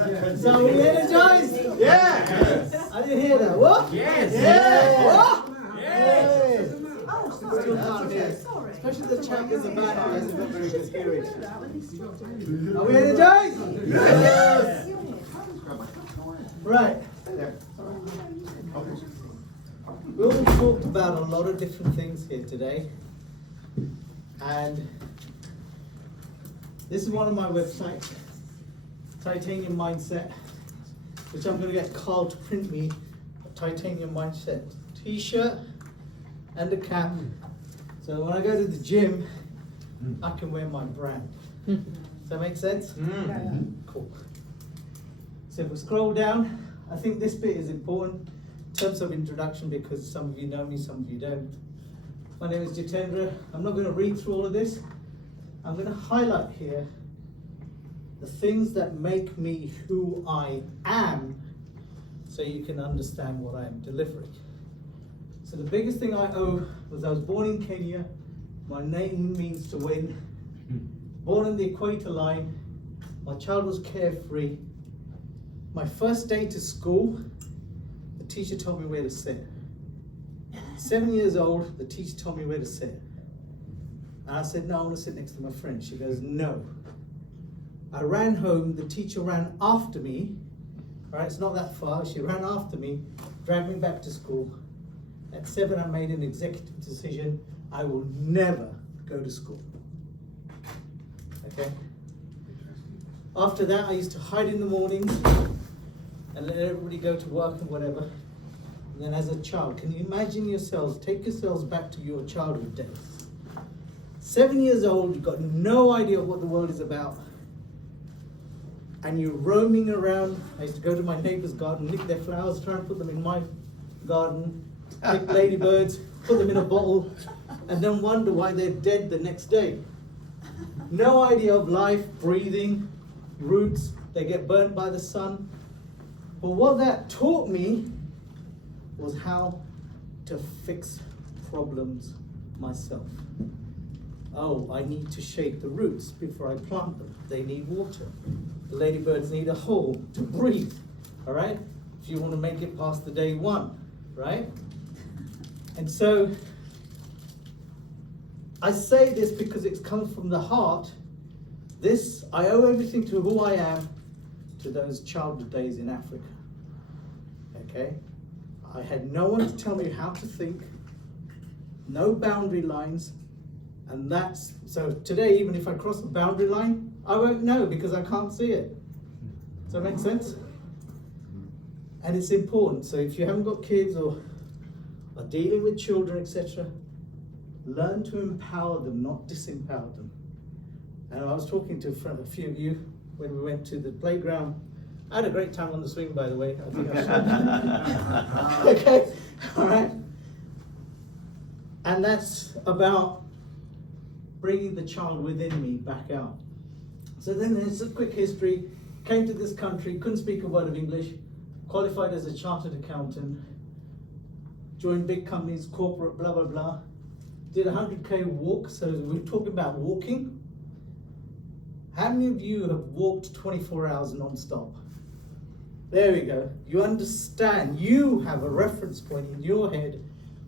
So we energized? Yeah. I didn't hear that. What? Yes. Yeah. What? Yes. Still can't hear. Especially the chap in the back who hasn't got very good hearing. Are we energized? Yes. Right. We all talked about a lot of different things here today. And this is one of my websites, Titanium Mindset, which I'm going to get Carl to print me a Titanium Mindset t-shirt and a cap. So when I go to the gym, I can wear my brand. Does that make sense? Cool. So if we scroll down, I think this bit is important in terms of introduction because some of you know me, some of you don't. My name is Jitendra. I'm not going to read through all of this. I'm going to highlight here the things that make me who I am so you can understand what I am delivering. So the biggest thing I owe was I was born in Kenya. My name means to win. Born on the equator line. My child was carefree. My first day to school, the teacher told me where to sit. 7 years old, the teacher told me where to sit. And I said, no, I want to sit next to my friend. She goes, no. I ran home, the teacher ran after me. All right, it's not that far. She ran after me, dragged me back to school. At 7, I made an executive decision. I will never go to school. Okay? After that, I used to hide in the mornings and let everybody go to work and whatever. And then as a child, can you imagine yourselves, take yourselves back to your childhood days. 7 years old, you've got no idea what the world is about. And you're roaming around. I used to go to my neighbor's garden, lick their flowers, try and put them in my garden, pick ladybirds, put them in a bottle, and then wonder why they're dead the next day. No idea of life, breathing, roots, they get burnt by the sun. But what that taught me was how to fix problems myself. Oh, I need to shake the roots before I plant them. They need water. The ladybirds need a hole to breathe, all right? If you want to make it past the day one, right? And so, I say this because it comes from the heart. This, I owe everything to who I am, to those childhood days in Africa, okay? I had no one to tell me how to think, no boundary lines, and that's, so today, even if I cross a boundary line, I won't know because I can't see it. Does that make sense? And it's important, so if you haven't got kids or are dealing with children, etc., learn to empower them, not disempower them. And I was talking to a few of you when we went to the playground. I had a great time on the swing, by the way. I think I should. Okay, all right. And that's about bringing the child within me back out. So then there's a quick history. Came to this country, couldn't speak a word of English, qualified as a chartered accountant, joined big companies, corporate, blah, blah, blah. Did a 100K walk, so we're talking about walking. How many of you have walked 24 hours non-stop? There we go. You understand, you have a reference point in your head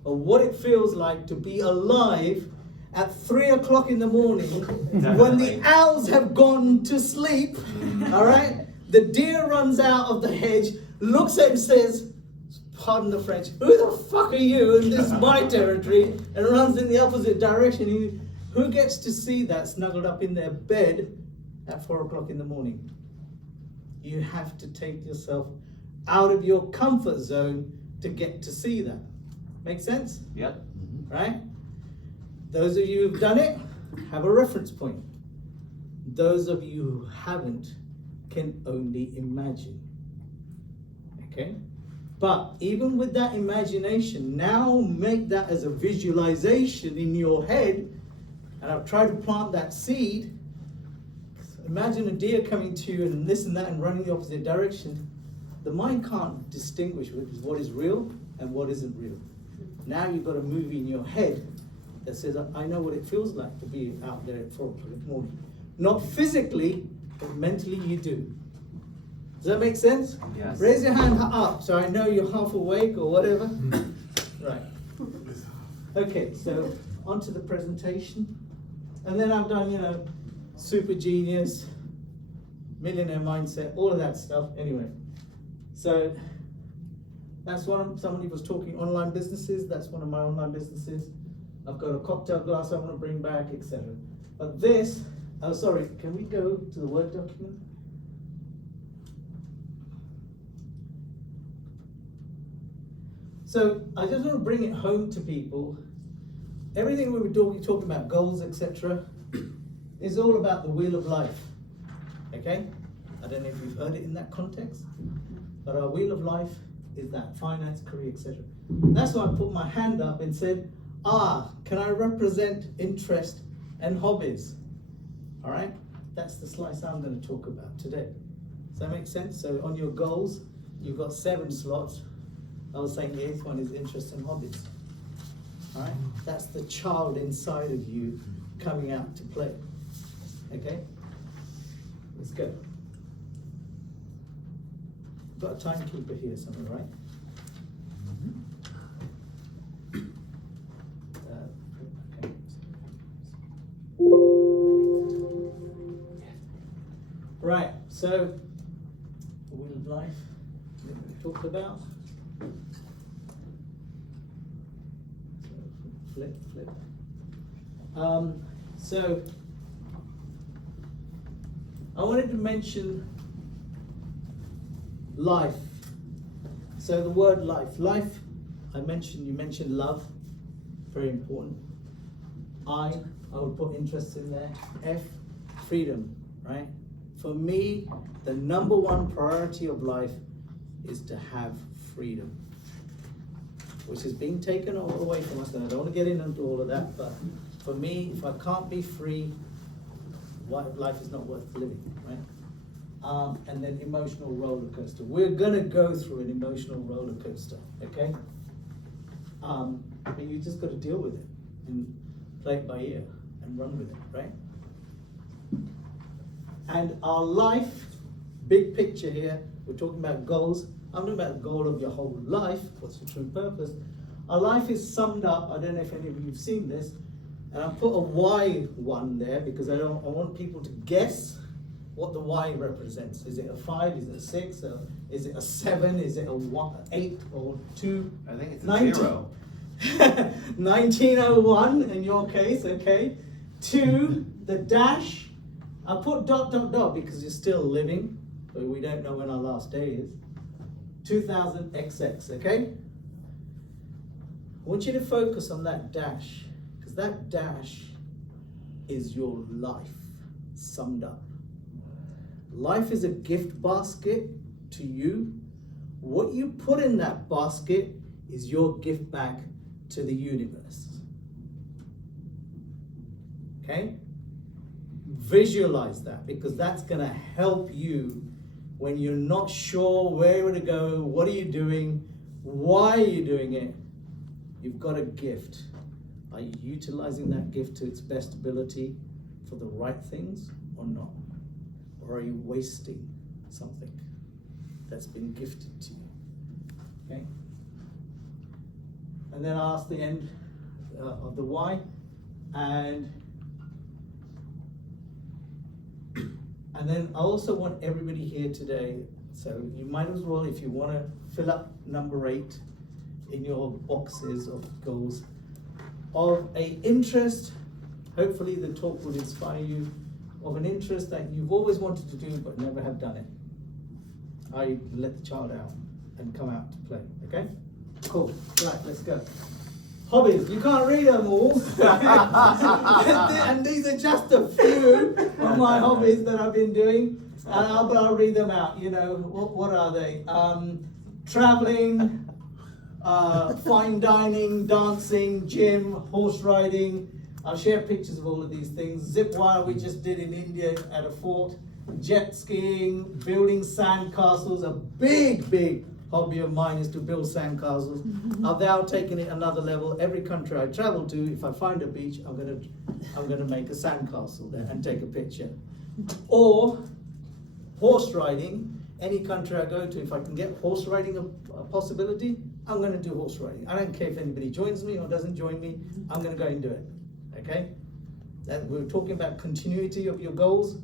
of what it feels like to be alive at 3 o'clock in the morning when the owls have gone to sleep, all right? The deer runs out of the hedge, looks at it and says, pardon the French, who the fuck are you? And this is my territory, and runs in the opposite direction. Who gets to see that snuggled up in their bed at 4 o'clock in the morning? You have to take yourself out of your comfort zone to get to see that. Make sense? Yep. Right? Those of you who've done it have a reference point. Those of you who haven't can only imagine. Okay? But even with that imagination, now make that as a visualization in your head, and I've tried to plant that seed. Imagine a deer coming to you and this and that and running the opposite direction. The mind can't distinguish what is real and what isn't real. Now you've got a movie in your head that says, I know what it feels like to be out there at 4 o'clock in the morning. Not physically, but mentally you do. Does that make sense? Yes. Raise your hand up so I know you're half awake or whatever. Right. Okay, so onto the presentation. And then I've done, super genius, millionaire mindset, all of that stuff. Anyway, so that's somebody was talking online businesses. That's one of my online businesses. I've got a cocktail glass I want to bring back, etc. But this, sorry, can we go to the Word document? So I just want to bring it home to people. Everything we were talking about, goals, etc., is all about the wheel of life. Okay? I don't know if you've heard it in that context, but our wheel of life is that finance, career, etc. That's why I put my hand up and said, can I represent interest and hobbies? All right? That's the slice I'm going to talk about today. Does that make sense? So on your goals, you've got 7 slots. I was saying the 8th one is interest and hobbies. All right? That's the child inside of you coming out to play. Okay? Let's go. Got a timekeeper here somewhere, right? Okay. Right, so the wheel of life that we talked about. Flip. So I wanted to mention life. So the word life. Life, you mentioned love, very important. I would put interest in there. F, freedom, right? For me, the number one priority of life is to have freedom, which is being taken all away from us. And I don't want to get into all of that, but for me, if I can't be free, life is not worth living, right? And then emotional roller coaster. We're gonna go through an emotional roller coaster, okay? But you just got to deal with it and play it by ear and run with it, right? And our life, big picture here, we're talking about goals. I'm talking about the goal of your whole life. What's the true purpose? Our life is summed up. I don't know if any of you have seen this, and I put a Y one there because I want people to guess what the Y represents. Is it a 5? Is it a 6? Or is it a 7? Is it a 1, 8 or 2? I think it's a 19. 0. 1901 in your case, okay. 2, the dash. I put ... because you're still living, but we don't know when our last day is. 2000 XX, okay? I want you to focus on that dash, because that dash is your life summed up. Life is a gift basket to you. What you put in that basket is your gift back to the universe. Okay? Visualize that, because that's going to help you when you're not sure where to go, what are you doing, why are you doing it. You've got a gift. Are you utilizing that gift to its best ability for the right things or not? Or are you wasting something that's been gifted to you? Okay? And then I ask the end of the why, and then I also want everybody here today, so you might as well, if you want to fill up number 8 in your boxes of goals, of a interest. Hopefully the talk will inspire you, of an interest that you've always wanted to do but never have done it. I let the child out and come out to play, okay? Cool, right, let's go. Hobbies, you can't read them all. And these are just a few of my hobbies that I've been doing. But I'll read them out, what are they? Traveling, fine dining, dancing, gym, horse riding. I'll share pictures of all of these things. Zip wire we just did in India at a fort. Jet skiing, building sand castles. A big hobby of mine is to build sand castles. I've now taken it another level. Every country I travel to, if I find a beach, I'm gonna make a sand castle there and take a picture. Or horse riding. any country I go to, if I can get horse riding a possibility, I'm going to do horse riding. I don't care if anybody joins me or doesn't join me, I'm going to go and do it, okay? We're talking about continuity of your goals.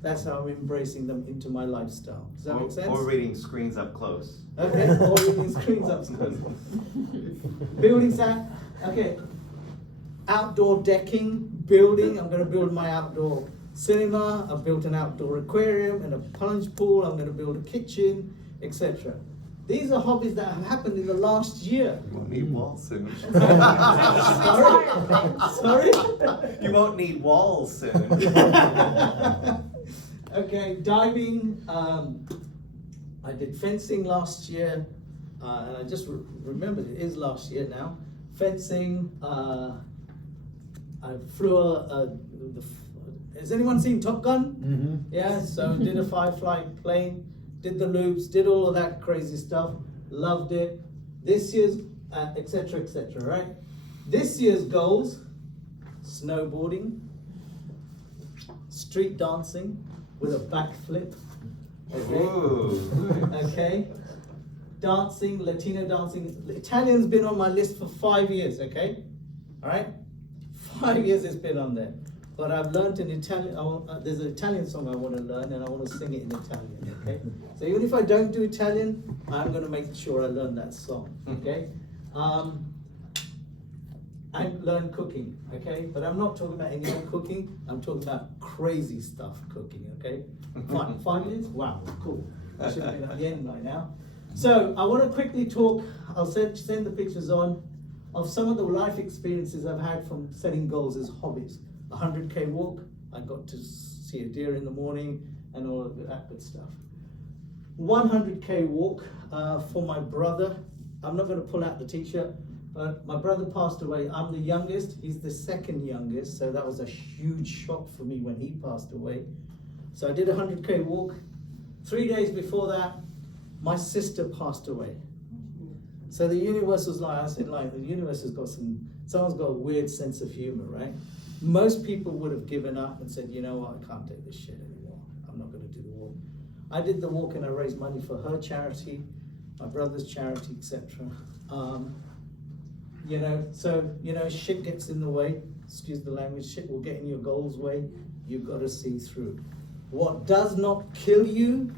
That's how I'm embracing them into my lifestyle. Does that make sense? Or reading screens up close. Okay, or reading screens up close. Building that, okay. Outdoor decking, building, I'm going to build my outdoor cinema, I've built an outdoor aquarium and a plunge pool, I'm going to build a kitchen, etc. These are hobbies that have happened in the last year. You won't need walls soon. Sorry? You won't need walls soon. Okay, diving, I did fencing last year, and I just remembered it is last year now. Fencing, I flew has anyone seen Top Gun? Mm-hmm. Yeah, so did a five-flight plane, did the loops, did all of that crazy stuff, loved it. This year's, etc., right? This year's goals, snowboarding, street dancing with a backflip, okay? Dancing, Latino dancing. Italian's been on my list for 5 years, okay? All right? 5 years it's been on there. But I've learned in Italian, there's an Italian song I want to learn and I want to sing it in Italian, okay? So even if I don't do Italian, I'm going to make sure I learn that song, okay? I learned cooking, okay? But I'm not talking about any old cooking, I'm talking about crazy stuff cooking, okay? 5 years? Wow, cool. I should have been at the end by now. So I want to quickly talk, I'll send the pictures on, of some of the life experiences I've had from setting goals as hobbies. 100K walk, I got to see a deer in the morning and all of that good stuff. 100K walk for my brother. I'm not going to pull out the t-shirt, but my brother passed away. I'm the youngest, he's the second youngest, so that was a huge shock for me when he passed away. So I did a 100K walk. 3 days before that, my sister passed away. So the universe was like, I said, like, the universe has got someone's got a weird sense of humor, right? Most people would have given up and said, you know what, I can't take this shit anymore. I'm not going to do the walk. I did the walk and I raised money for her charity, my brother's charity, etc. Shit gets in the way. Excuse the language. Shit will get in your goals' way. You've got to see through. What does not kill you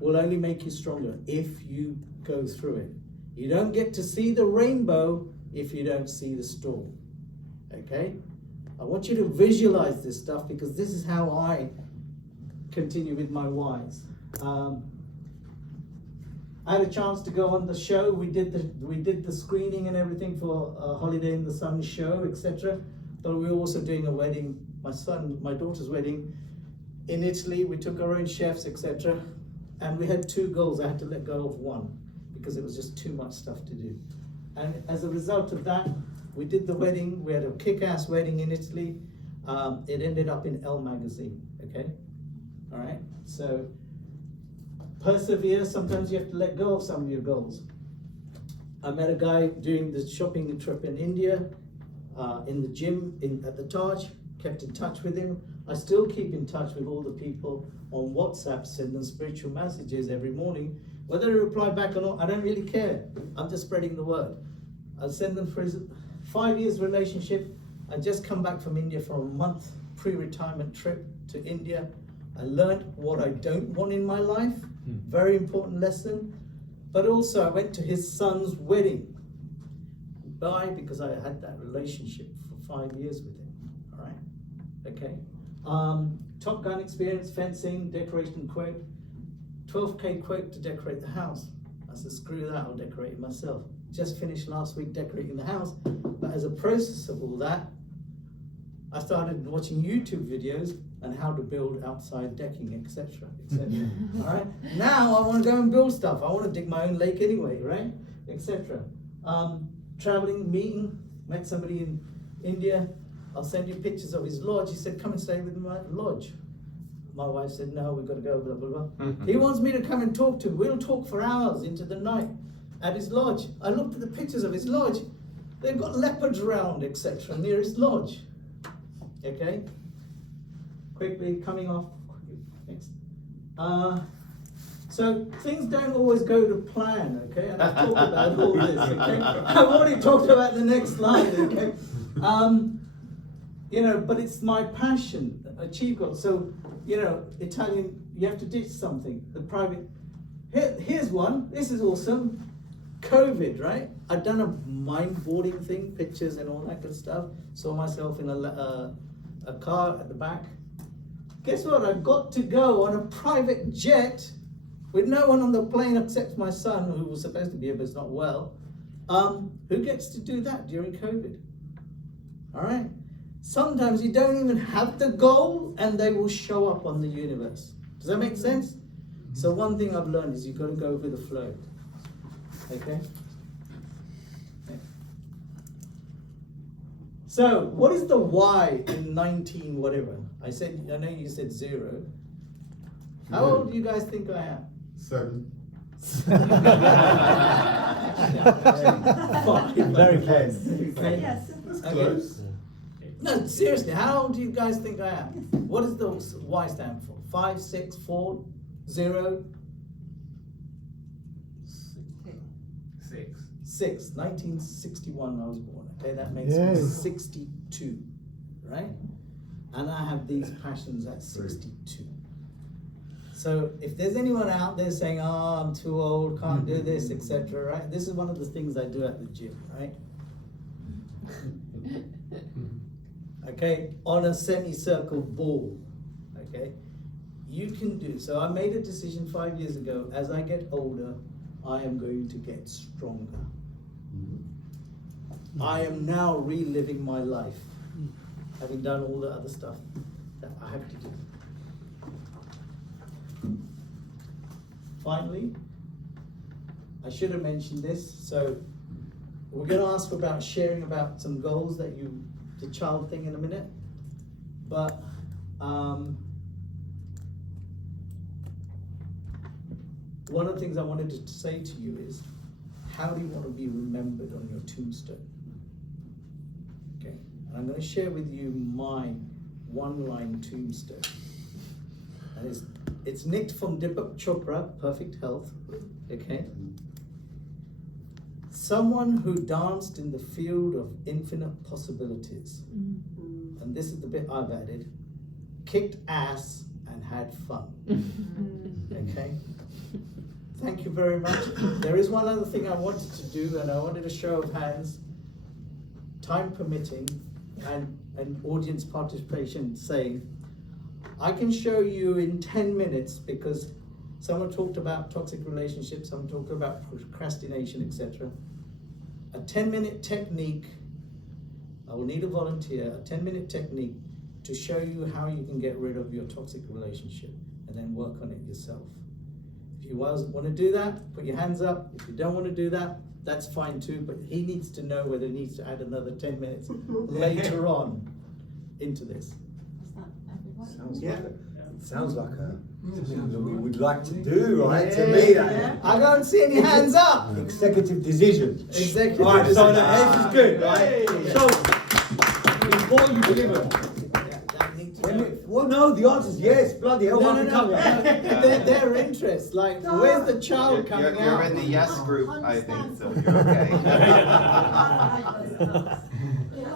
will only make you stronger if you go through it. You don't get to see the rainbow if you don't see the storm. Okay? I want you to visualize this stuff because this is how I continue with my whys. I had a chance to go on the show. We did the screening and everything for Holiday in the Sun show, etc. But we were also doing a wedding, my daughter's wedding in Italy. We took our own chefs, etc. And we had 2 goals. I had to let go of one because it was just too much stuff to do. And as a result of that, we did the wedding. We had a kick-ass wedding in Italy. It ended up in Elle magazine, okay? All right, so persevere. Sometimes you have to let go of some of your goals. I met a guy doing the shopping trip in India, in the gym at the Taj, kept in touch with him. I still keep in touch with all the people on WhatsApp, send them spiritual messages every morning. Whether they reply back or not, I don't really care. I'm just spreading the word. I send them for his 5 years relationship. I just come back from India for a month pre-retirement trip to India. I learned what I don't want in my life, very important lesson. But also I went to his son's wedding. Why? Because I had that relationship for 5 years with him, all right? Okay. Top Gun experience, fencing, decoration quote. 12K quote to decorate the house. I said, screw that, I'll decorate it myself. Just finished last week decorating the house, but as a process of all that, I started watching YouTube videos on how to build outside decking, etc., etc. All right. Now I want to go and build stuff. I want to dig my own lake anyway, right? Etc. Traveling, met somebody in India. I'll send you pictures of his lodge. He said, come and stay with my lodge. My wife said, no, we've got to go, blah, blah, blah. He wants me to come and talk to him. We'll talk for hours into the night at his lodge. I looked at the pictures of his lodge. They've got leopards around, etc., near his lodge. Okay? Quickly, coming off. Next. So things don't always go to plan, okay? And I've talked about all this, okay? I've already talked about the next slide, okay? You know, but it's my passion, achieve goals. So, you know, Italian, you have to ditch something. The private, here's one, this is awesome. COVID, right? I've done a mind-boarding thing, pictures and all that good stuff. Saw myself in a car at the back. Guess what? I got to go on a private jet with no one on the plane except my son, who was supposed to be here but is not well. Who gets to do that during COVID? All right? Sometimes you don't even have the goal and they will show up on the universe. Does that make sense? So one thing I've learned is you've got to go with the flow. Okay? So, what is the Y in 19 whatever? I know you said 0. How old do you guys think I am? 7. Very close. Okay. Yes. That's Okay. close. No, seriously, how old do you guys think I am? What does the Y stand for? 5, 6, 4, 0? 6. 1961 I was born. Okay, that makes me 62, right? And I have these passions at 62. So if there's anyone out there saying, "Oh, I'm too old, can't do this," etc., right? This is one of the things I do at the gym, right? Okay, on a semicircle ball. Okay, you can do. So I made a decision 5 years ago. As I get older, I am going to get stronger. I am now reliving my life, having done all the other stuff that I have to do. Finally, I should have mentioned this. So we're going to ask about sharing about some goals that the child thing in a minute. But one of the things I wanted to say to you is, how do you want to be remembered on your tombstone? Okay, and I'm going to share with you my one-line tombstone. And it's nicked from Deepak Chopra, Perfect Health. Okay. Someone who danced in the field of infinite possibilities. And this is the bit I've added. Kicked ass and had fun. Okay. Thank you very much. There is one other thing I wanted to do, and I wanted a show of hands, time permitting, and audience participation, saying, I can show you in 10 minutes, because someone talked about toxic relationships, someone talked about procrastination, etc. A 10-minute technique, I will need a volunteer, a 10-minute technique to show you how you can get rid of your toxic relationship and then work on it yourself. If you want to do that, put your hands up. If you don't want to do that, that's fine too, but he needs to know whether he needs to add another 10 minutes later on into this. Sounds like something that we would like to do, right? To me, that I don't see any hands up. executive decision. Executive All right, so decision. the heads is good, right? Hey. So before you deliver, well, no, the answer is yes. Bloody hell, No, I no, can no. cover it. Their interest, like, where's the child coming You're out? in the yes group, I think, so you're okay.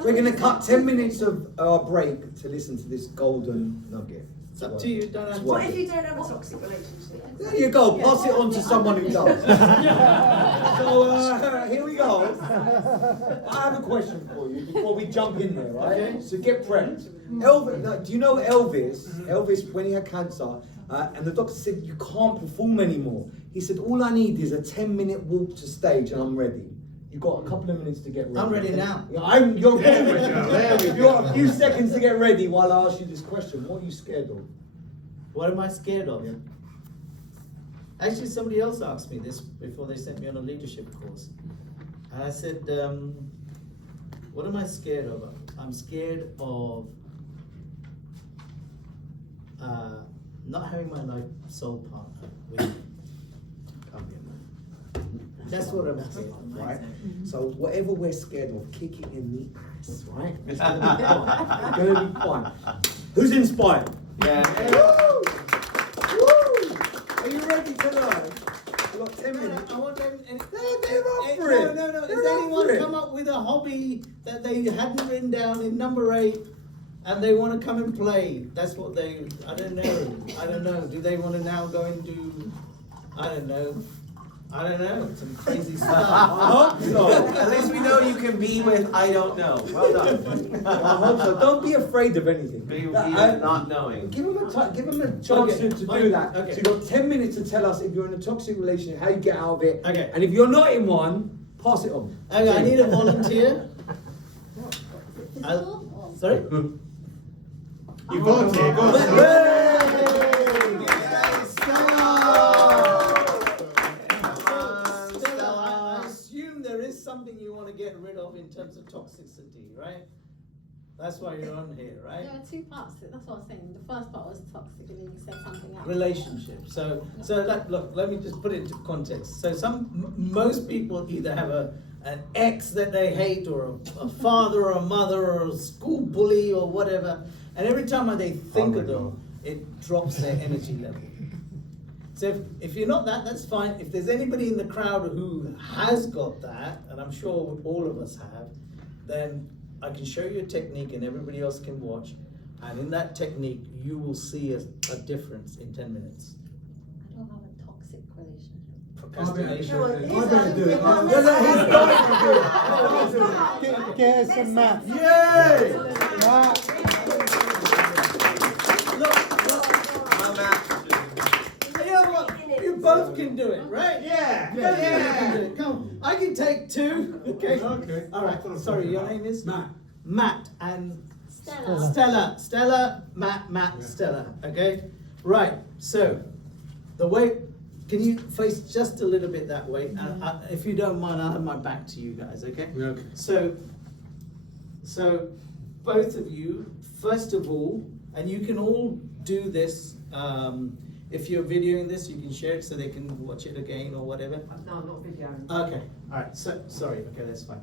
We're going to cut 10 minutes of our break to listen to this golden nugget. It's up to you. Don't have to. What if you don't have a toxic relationship? There you go. Pass it on to someone who does. So here we go. I have a question for you before we jump in there, right? Okay. So get prepped. Elvis, do you know Elvis? Elvis, when he had cancer, and the doctor said you can't perform anymore. He said all I need is a 10-minute walk to stage and I'm ready. You've got a couple of minutes to get ready. I'm ready now. Yeah, you're ready. You've got a few seconds to get ready while I ask you this question. What are you scared of? What am I scared of? Yeah. Actually, somebody else asked me this before they sent me on a leadership course. And I said, what am I scared of? I'm scared of not having my life soul partner with me. That's what I'm scared of, Right? So whatever we're scared of, kick it in the ass, right? It's gonna be fine. It's gonna be fine. Who's inspired? Yeah. Woo! Woo! Are you ready to learn? hadn't written down in number 8, and they want to come and play. That's what they. I don't know. Do they want to now go and do? I don't know. Some crazy stuff. I hope so. At least we know you can be with I don't know. Well done. I hope so. Don't be afraid of anything. Be not knowing. Give them a chance Okay, to okay, do that. okay. So you've got 10 minutes to tell us if you're in a toxic relationship, how you get out of it. Okay. And if you're not in one, pass it on. Okay, I need a volunteer. Sorry? You volunteer, go on. Stella, I assume there is something you want to get rid of in terms of toxicity, right? That's why you're on here, right? There are 2 parts to it, that's what I was saying. The first part was toxic and then you said something else. Relationship. So look, let me just put it into context. So most people either have an ex that they hate, or a father or a mother or a school bully or whatever, and every time they think of them, it drops their energy level. So if you're not that, that's fine. If there's anybody in the crowd who has got that, and I'm sure all of us have, then I can show you a technique and everybody else can watch. And in that technique, you will see a difference in 10 minutes. I don't have a toxic relationship. Procrastination. I better do it. Get us some math. Yay! You know what? You both can do it, right? Yeah. Both of you can do it. Come on. I can take 2. Okay. Okay. All right. Sorry, your name is? Matt. Matt and Stella. Stella, Matt, Yeah. Stella. Okay. Right. So, the way. Can you face just a little bit that way? And if you don't mind, I'll have my back to you guys. Okay. Okay. So both of you, first of all, and you can all do this. If you're videoing this, you can share it so they can watch it again or whatever. No, I'm not videoing. Okay, all right. So sorry. Okay, that's fine.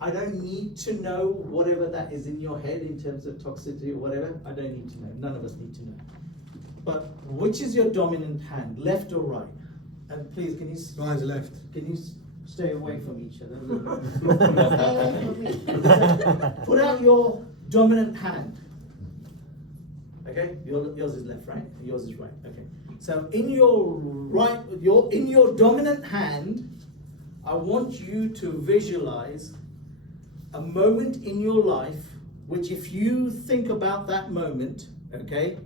I don't need to know whatever that is in your head in terms of toxicity or whatever. I don't need to know. None of us need to know. But which is your dominant hand, left or right? And please, can you Mine's left. can you stay away from each other? Stay away from me. Put out your dominant hand. Okay, yours is left, right? Yours is right. Okay. So in your dominant hand, I want you to visualize a moment in your life, which if you think about that moment, okay,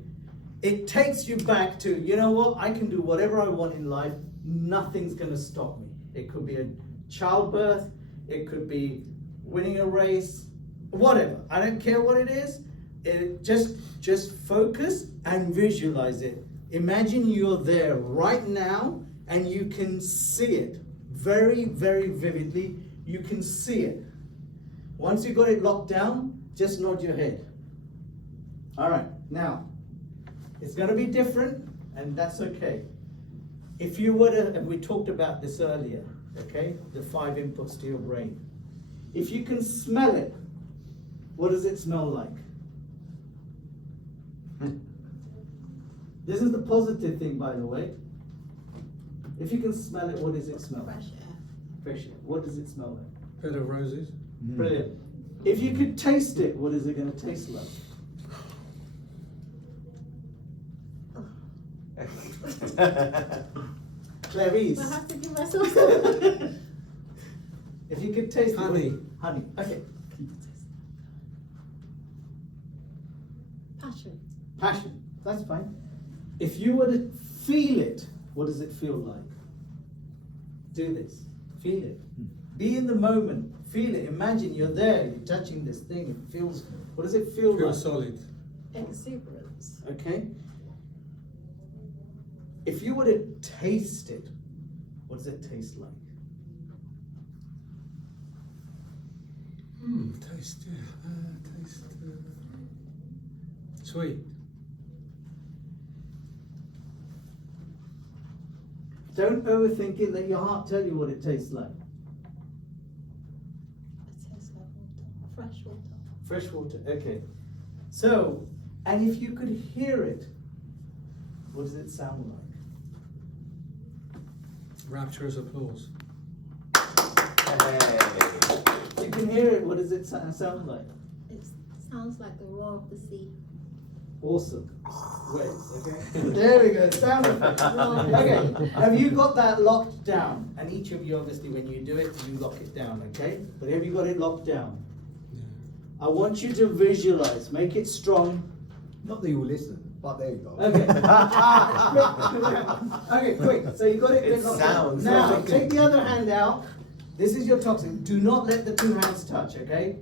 it takes you back to, you know what, I can do whatever I want in life, nothing's gonna stop me. It could be a childbirth, it could be winning a race, whatever. I don't care what it is. Just focus and visualize it. Imagine you're there right now and you can see it very, very vividly. You can see it. Once you got it locked down, just nod your head. All right, now, it's gonna be different and that's okay. If you were to, and we talked about this earlier, okay, the 5 inputs to your brain. If you can smell it, what does it smell like? This is the positive thing, by the way. If you can smell it, what does it smell like? Fresh air. Fresh air. What does it smell like? Bed of roses. Brilliant. If you could taste it, what is it going to taste like? Clarice. I have to give myself some. If you could taste Honey. it. Honey. Okay. Passion. Passion. That's fine. If you were to feel it, what does it feel like? Do this. Feel it. Be in the moment. Feel it. Imagine you're there. You're touching this thing. It feels. What does it feel Feel like? solid. Exuberance. Okay. If you were to taste it, what does it taste like? Taste. Taste. Sweet. Don't overthink it. Let your heart tell you what it tastes like. It tastes like water. Fresh water. Fresh water. Okay. So, and if you could hear it, what does it sound like? Rapturous applause. You can hear it. What does it sound like? It sounds like the roar of the sea. Awesome. Waves, okay? There we go, sound effect. Okay, have you got that locked down? And each of you, obviously, when you do it, you lock it down, okay? But have you got it locked down? I want you to visualize, make it strong. Not that you will listen, but there you go. Okay. Okay, quick. So you got it. It locked down. sounds Now, like- take the other hand out. This is your toxin. Do not let the two hands touch, okay?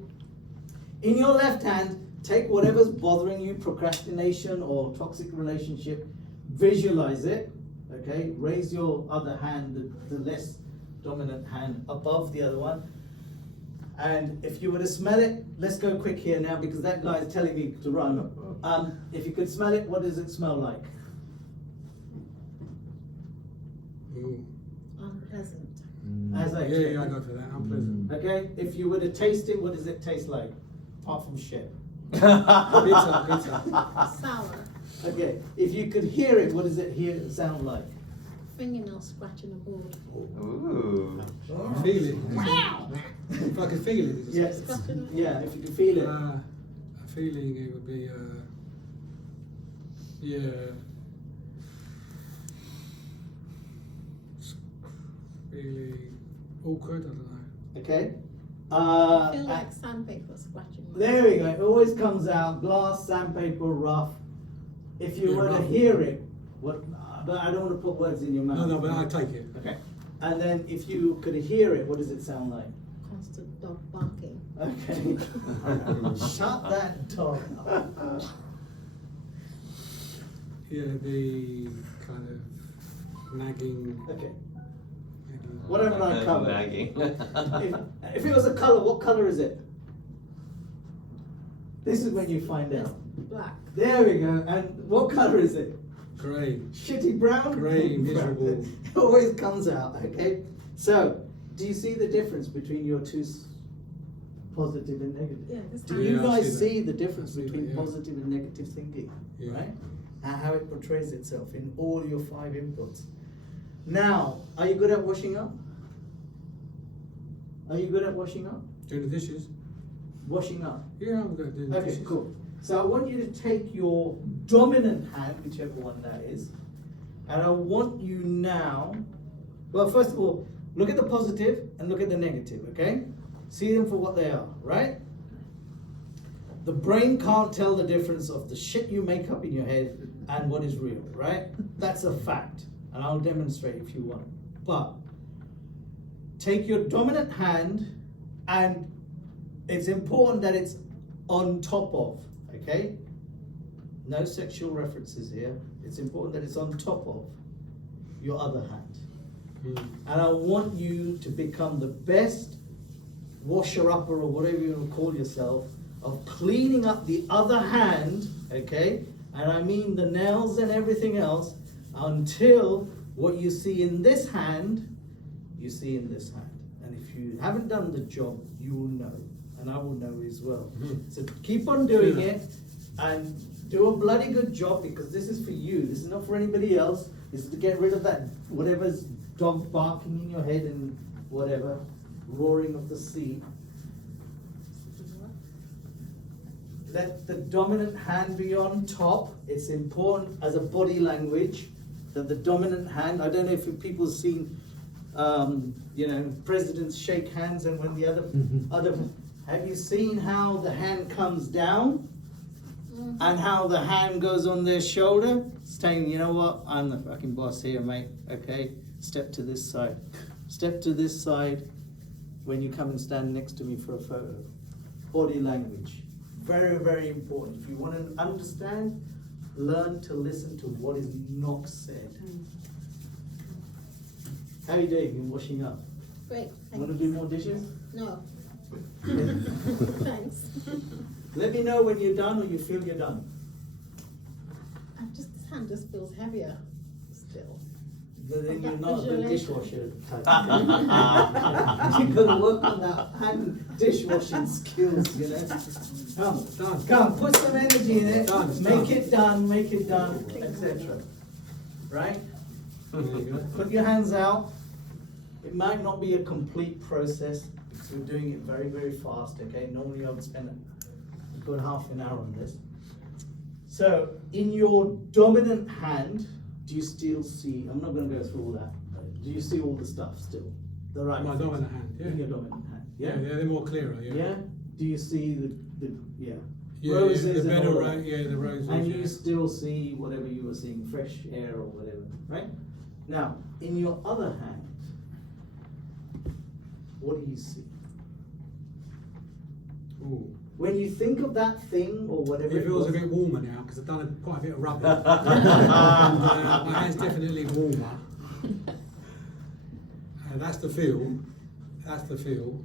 In your left hand, take whatever's bothering you, procrastination or toxic relationship, visualize it, okay? Raise your other hand, the less dominant hand, above the other one. And if you were to smell it, let's go quick here now because that guy is telling me to run. If you could smell it, what does it smell like? Ooh. Unpleasant. As I Yeah, I go for that. Unpleasant. Okay, if you were to taste it, what does it taste like? Apart from shit. Bitter. Sour. Okay, if you could hear it, what does it sound like? Fingernail scratching a board. Ooh. Feel it. If I could feel it. Yeah, Scratching. yeah, if you could feel it. A feeling it would be, really awkward, I don't know. Okay. I feel like sandpaper scratching. my There we go. It always comes out. Glass, sandpaper, rough. If you Yeah, were to rough. hear it, what? But I don't want to put words in your mouth. No, but I take it. Okay. And then if you could hear it, what does it sound like? constant dog barking. Okay. Shut that dog up. Yeah, the kind of nagging. Okay. nagging. What haven't I covered? Nagging. If it was a colour, what colour is it? This is when you find out. Black. There we go. And what colour is it? Grey. Shitty brown? Grey, miserable. It always comes out, okay? So, do you see the difference between your two positive and negative? Yeah, this Do hand- you Yeah, I guys see that. see the difference I see that, between yeah. positive and negative thinking? Yeah. Right? And how it portrays itself in all your 5 inputs. Now, are you good at washing up? Are you good at washing up? Doing the dishes. Washing up. Yeah, I'm good at doing the Okay, dishes. cool. So I want you to take your dominant hand, whichever one that is, and I want you now, well, first of all, look at the positive and look at the negative, okay? See them for what they are, right? The brain can't tell the difference of the shit you make up in your head and what is real, right? That's a fact, and I'll demonstrate if you want. But take your dominant hand, and it's important that it's on top of, okay? No sexual references here. It's important that it's on top of your other hand. And I want you to become the best washer-upper or whatever you want to call yourself of cleaning up the other hand, okay? And I mean the nails and everything else until what you see in this hand, you see in this hand. And if you haven't done the job, you will know. And I will know as well. So keep on doing it and do a bloody good job because this is for you. This is not for anybody else. This is to get rid of that whatever's dog barking in your head and whatever, roaring of the sea. Let the dominant hand be on top. It's important as a body language that the dominant hand, I don't know if people have seen, presidents shake hands and when the other, have you seen how the hand comes down and how the hand goes on their shoulder? Saying, you know what, I'm the fucking boss here, mate, okay? Step to this side. Step to this side when you come and stand next to me for a photo. Body language. Very, very important. If you want to understand, learn to listen to what is not said. How are you doing in washing up? Great. Want to do more dishes? No. Thanks. Let me know when you're done or you feel you're done. This hand just feels heavier still. But then you're not a good dishwasher type. Visualization. You've got to work on that hand dishwashing skills, you know. Come, put some energy in it. Make it done, etc. Right? There you go. Put your hands out. It might not be a complete process because we're doing it very, very fast, okay? Normally I would spend a good half an hour on this. So, in your dominant hand, do you still see, I'm not gonna go through all that, but do you see all the stuff still? The right My things dominant hand, yeah. in your dominant hand, Yeah, they're more clearer, yeah. Yeah? Do you see the Yeah, roses the and better all rose, that? yeah, the roses, And yeah. you still see whatever you were seeing, fresh air or whatever, right? Now, in your other hand, what do you see? Ooh. When you think of that thing or whatever It feels a was, bit warmer now because I've done quite a bit of rubbing. And, my hand's definitely warmer. And that's the feel. That's the feel.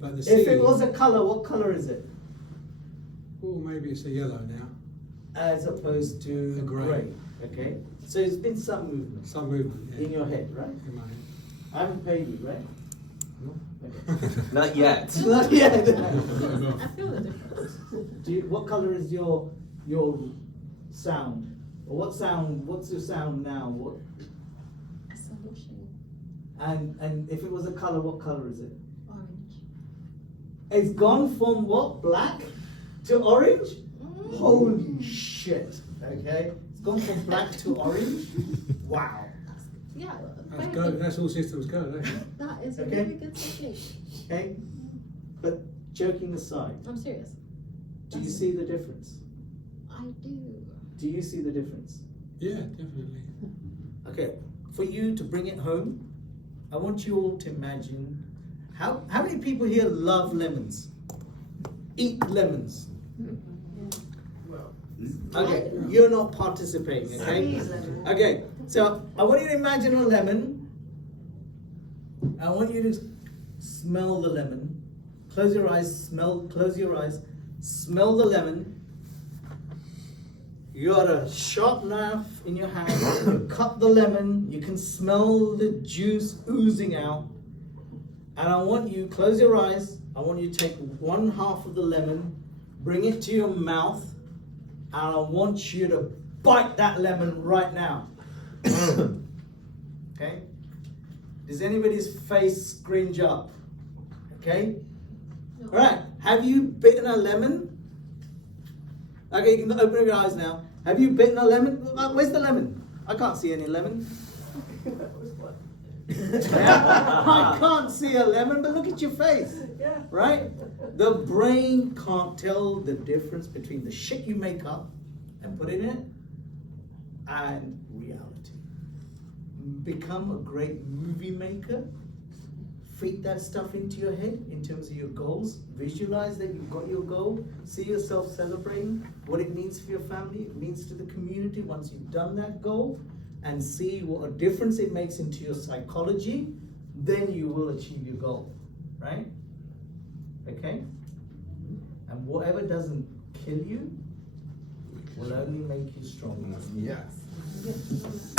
But the if seeing, it was a color, what color is it? oh, maybe it's a yellow now. As opposed to A grey. grey, okay? So there's been some movement Some movement, yeah. in your head, right? In my head. I haven't paid you, right? No. Okay. Not yet. Not yet. I feel the difference. What color is your sound? Or what's your sound now? What? It's a washing. And if it was a color, what color is it? Orange. It's gone from what? Black to orange? Holy shit. Okay? It's gone from black to orange? Wow. Yeah. That's very go. good. That's all systems go, isn't it? That is a Okay. really good technique. Okay? But joking aside, I'm serious. do you see the difference? I do. Do you see the difference? Yeah, definitely. Okay, for you to bring it home, I want you all to imagine how many people here love lemons? Eat lemons. Okay, you're not participating, okay? Squeeze lemon. Okay, so I want you to imagine a lemon. I want you to smell the lemon. Close your eyes, close your eyes, smell the lemon. You got a sharp knife in your hand, you cut the lemon, you can smell the juice oozing out. And I want you, close your eyes, I want you to take one half of the lemon, bring it to your mouth, and I want you to bite that lemon right now. Okay? Does anybody's face scringe up? Okay? No. Alright, have you bitten a lemon? Okay, you can open your eyes now. Have you bitten a lemon? Where's the lemon? I can't see any lemon. I can't see a lemon, but look at your face. Yeah. Right? The brain can't tell the difference between the shit you make up and put in it and reality. Become a great movie maker. Feed that stuff into your head in terms of your goals. Visualize that you've got your goal. See yourself celebrating what it means for your family, it means to the community once you've done that goal, and see what a difference it makes into your psychology. Then you will achieve your goal, right? Okay? And whatever doesn't kill you will only make you stronger. Yes. Yes.